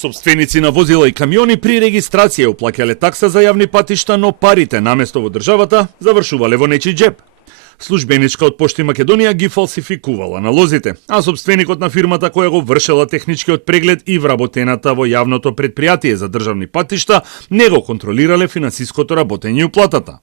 Собственици на возила и камиони при регистрација уплаќале такса за јавни патишта, но парите наместо во државата завршувале во нечи џеб. Службеничка од Пошти Македонија ги фалсификувала налозите, а собственикот на фирмата која го вршела техничкиот преглед и вработената во јавното претпријатие за државни патишта не го контролирале финансиското работење и уплатата.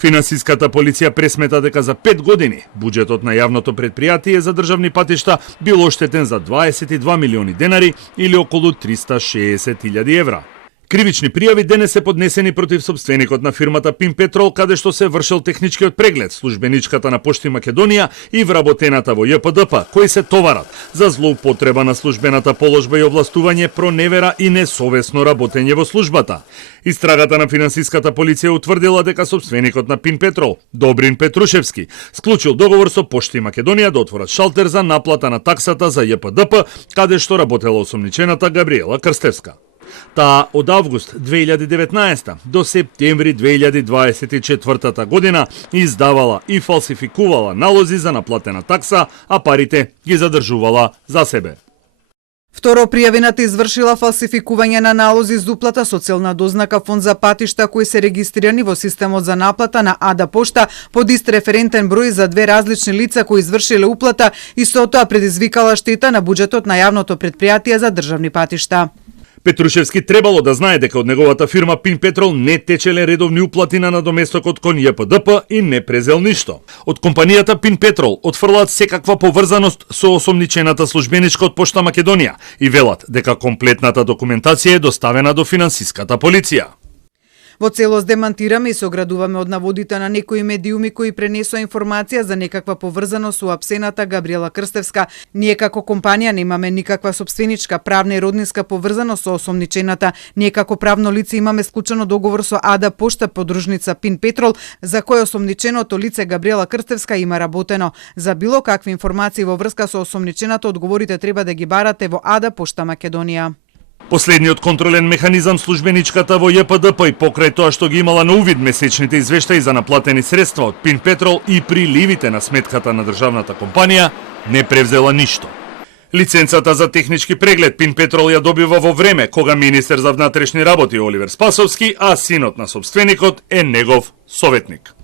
Финансиската полиција пресмета дека за 5 години буџетот на јавното претпријатие за државни патишта бил оштетен за 22 милиони денари или околу 360.000 евра. Кривични пријави денес се поднесени против собственикот на фирмата Пинпетрол, каде што се вршел техничкиот преглед, службеничката на Пошти Македонија и вработената во ЈПДП, кои се товарат за злоупотреба на службената положба и овластување, проневера и несовесно работење во службата. Истрагата на финансиската полиција утврдила дека собственикот на Пинпетрол, Добрин Петрушевски, склучил договор со Пошти Македонија да отворат шалтер за наплата на таксата за ЈПДП, каде што работела осомничената Габриела Крстевска. Таа од август 2019 до септември 2024 година издавала и фалсификувала налози за наплатена такса, а парите ги задржувала за себе. Второ, пријавената извршила фалсификување на налози за уплата со целна дознака фонд за патишта кои се регистрирани во системот за наплата на АДА Пошта под ист референтен број за две различни лица кои извршиле уплата и со тоа предизвикала штета на буџетот на јавното претпријатие за државни патишта. Петрушевски требало да знае дека од неговата фирма Пинпетрол не течеле редовни уплати на надоместокот кон ЈПДП и не презел ништо. Од компанијата Пинпетрол отфрлаат секаква поврзаност со осомничената службеничка од Пошта Македонија и велат дека комплетната документација е доставена до финансиската полиција. Во целост демантираме и се оградуваме од наводите на некои медиуми кои пренесоа информација за некаква поврзаност со апсената Габриела Крстевска. Ние како компанија немаме никаква собственичка, правна и роднинска поврзаност со осомничената. Ние како правно лице имаме склучено договор со АДА Пошта подружница Пинпетрол, за кој осомниченото лице Габриела Крстевска има работено. За било какви информации во врска со осомничената одговорите треба да ги барате во АДА Пошта Македонија. Последниот контролен механизам службеничката во ЈПДП и покрај тоа што ги имала на увид месечните извештаи за наплатени средства од Пинпетрол и приливите на сметката на државната компанија, не превзела ништо. Лиценцата за технички преглед Пинпетрол ја добива во време кога министер за внатрешни работи Оливер Спасовски, а синот на собственикот е негов советник.